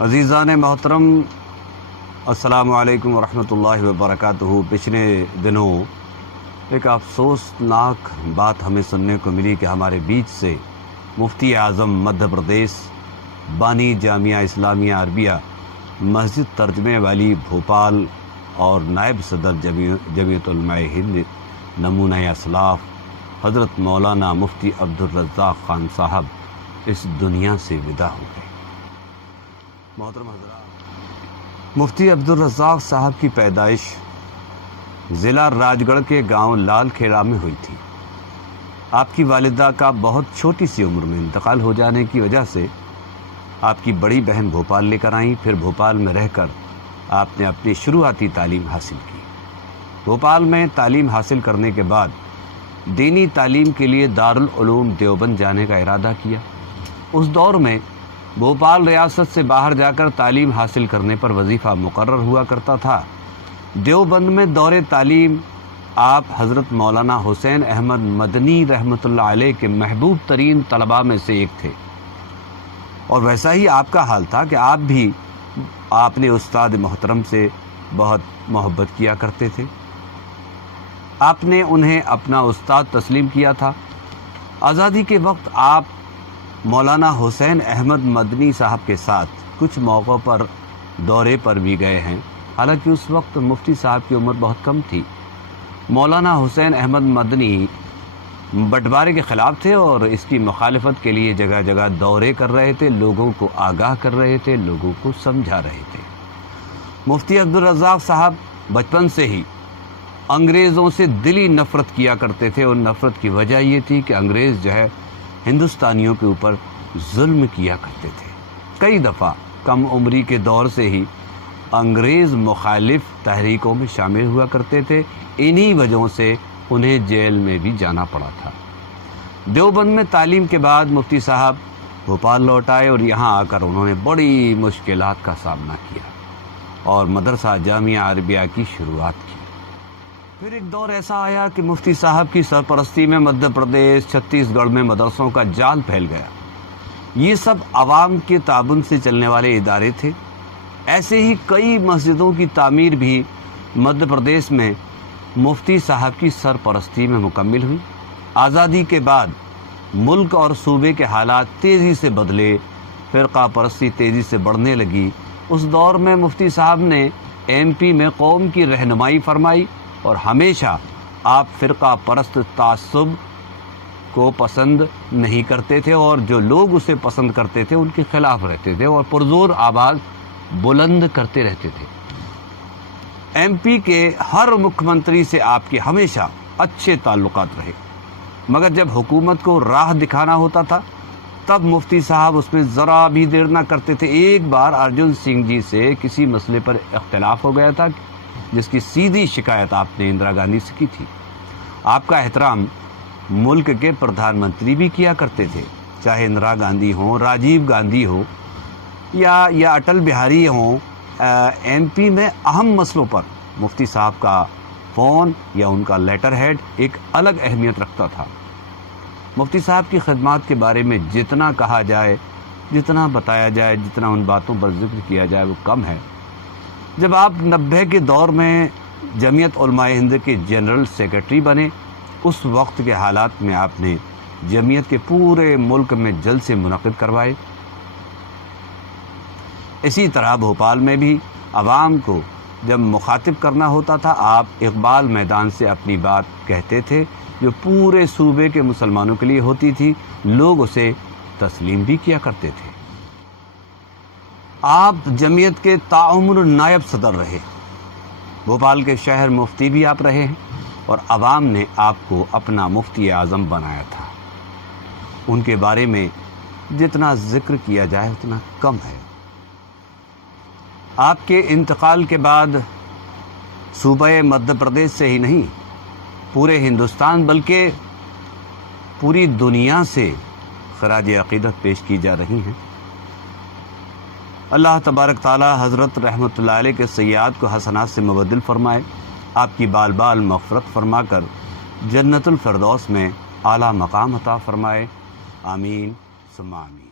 عزیزان محترم، السلام علیکم ورحمۃ اللہ وبرکاتہ۔ پچھلے دنوں ایک افسوسناک بات ہمیں سننے کو ملی کہ ہمارے بیچ سے مفتی اعظم مدھیہ پردیش، بانی جامعہ اسلامیہ عربیہ مسجد ترجمے والی بھوپال اور نائب صدر جمعیت علماء ہند نمونہ اسلاف حضرت مولانا مفتی عبدالرزاق خان صاحب اس دنیا سے ودا ہو گئے۔ محترم حضرات، مفتی عبدالرزاق صاحب کی پیدائش ضلع راج گڑھ کے گاؤں لال کھیڑا میں ہوئی تھی۔ آپ کی والدہ کا بہت چھوٹی سی عمر میں انتقال ہو جانے کی وجہ سے آپ کی بڑی بہن بھوپال لے کر آئیں۔ پھر بھوپال میں رہ کر آپ نے اپنی شروعاتی تعلیم حاصل کی۔ بھوپال میں تعلیم حاصل کرنے کے بعد دینی تعلیم کے لیے دارالعلوم دیوبند جانے کا ارادہ کیا۔ اس دور میں بھوپال ریاست سے باہر جا کر تعلیم حاصل کرنے پر وظیفہ مقرر ہوا کرتا تھا۔ دیوبند میں دور تعلیم آپ حضرت مولانا حسین احمد مدنی رحمۃ اللہ علیہ کے محبوب ترین طلباء میں سے ایک تھے، اور ویسا ہی آپ کا حال تھا کہ آپ نے استاد محترم سے بہت محبت کیا کرتے تھے۔ آپ نے انہیں اپنا استاد تسلیم کیا تھا۔ آزادی کے وقت آپ مولانا حسین احمد مدنی صاحب کے ساتھ کچھ موقعوں پر دورے پر بھی گئے ہیں، حالانکہ اس وقت مفتی صاحب کی عمر بہت کم تھی۔ مولانا حسین احمد مدنی بٹوارے کے خلاف تھے اور اس کی مخالفت کے لیے جگہ جگہ دورے کر رہے تھے، لوگوں کو آگاہ کر رہے تھے، لوگوں کو سمجھا رہے تھے۔ مفتی عبدالرزاق صاحب بچپن سے ہی انگریزوں سے دلی نفرت کیا کرتے تھے، اور نفرت کی وجہ یہ تھی کہ انگریز جو ہے ہندوستانیوں کے اوپر ظلم کیا کرتے تھے۔ کئی دفعہ کم عمری کے دور سے ہی انگریز مخالف تحریکوں میں شامل ہوا کرتے تھے، انہی وجہوں سے انہیں جیل میں بھی جانا پڑا تھا۔ دیوبند میں تعلیم کے بعد مفتی صاحب بھوپال لوٹ آئے، اور یہاں آ کر انہوں نے بڑی مشکلات کا سامنا کیا اور مدرسہ جامعہ عربیہ کی شروعات کی۔ پھر ایک دور ایسا آیا کہ مفتی صاحب کی سرپرستی میں مدھیہ پردیش، چھتیس گڑھ میں مدرسوں کا جال پھیل گیا۔ یہ سب عوام کے تعاون سے چلنے والے ادارے تھے۔ ایسے ہی کئی مسجدوں کی تعمیر بھی مدھیہ پردیش میں مفتی صاحب کی سرپرستی میں مکمل ہوئی۔ آزادی کے بعد ملک اور صوبے کے حالات تیزی سے بدلے، فرقہ پرستی تیزی سے بڑھنے لگی۔ اس دور میں مفتی صاحب نے MP میں قوم کی رہنمائی فرمائی، اور ہمیشہ آپ فرقہ پرست تعصب کو پسند نہیں کرتے تھے، اور جو لوگ اسے پسند کرتے تھے ان کے خلاف رہتے تھے اور پرزور آواز بلند کرتے رہتے تھے۔ MP کے ہر مکھ منتری سے آپ کے ہمیشہ اچھے تعلقات رہے، مگر جب حکومت کو راہ دکھانا ہوتا تھا تب مفتی صاحب اس میں ذرا بھی دیر نہ کرتے تھے۔ ایک بار ارجن سنگھ جی سے کسی مسئلے پر اختلاف ہو گیا تھا، جس کی سیدھی شکایت آپ نے اندرا گاندھی سے کی تھی۔ آپ کا احترام ملک کے پردھان منتری بھی کیا کرتے تھے، چاہے اندرا گاندھی ہوں، راجیو گاندھی ہو یا اٹل بہاری ہوں۔ MP میں اہم مسئلوں پر مفتی صاحب کا فون یا ان کا لیٹر ہیڈ ایک الگ اہمیت رکھتا تھا۔ مفتی صاحب کی خدمات کے بارے میں جتنا کہا جائے، جتنا بتایا جائے، جتنا ان باتوں پر ذکر کیا جائے وہ کم ہے۔ جب آپ 90 کے دور میں جمعیت علماء ہند کے جنرل سیکرٹری بنے، اس وقت کے حالات میں آپ نے جمعیت کے پورے ملک میں جلسے منعقد کروائے۔ اسی طرح بھوپال میں بھی عوام کو جب مخاطب کرنا ہوتا تھا، آپ اقبال میدان سے اپنی بات کہتے تھے، جو پورے صوبے کے مسلمانوں کے لیے ہوتی تھی۔ لوگ اسے تسلیم بھی کیا کرتے تھے۔ آپ جمعیت کے تعمر نائب صدر رہے، بھوپال کے شہر مفتی بھی آپ رہے ہیں، اور عوام نے آپ کو اپنا مفتی اعظم بنایا تھا۔ ان کے بارے میں جتنا ذکر کیا جائے اتنا کم ہے۔ آپ کے انتقال کے بعد صوبہ مدھیہ پردیش سے ہی نہیں، پورے ہندوستان بلکہ پوری دنیا سے خراج عقیدت پیش کی جا رہی ہیں۔ اللہ تبارک تعالی حضرت رحمۃ اللہ علیہ کے سیئات کو حسنات سے مبدل فرمائے، آپ کی بال بال مغفرت فرما کر جنت الفردوس میں اعلیٰ مقام عطا فرمائے، آمین ثم آمین۔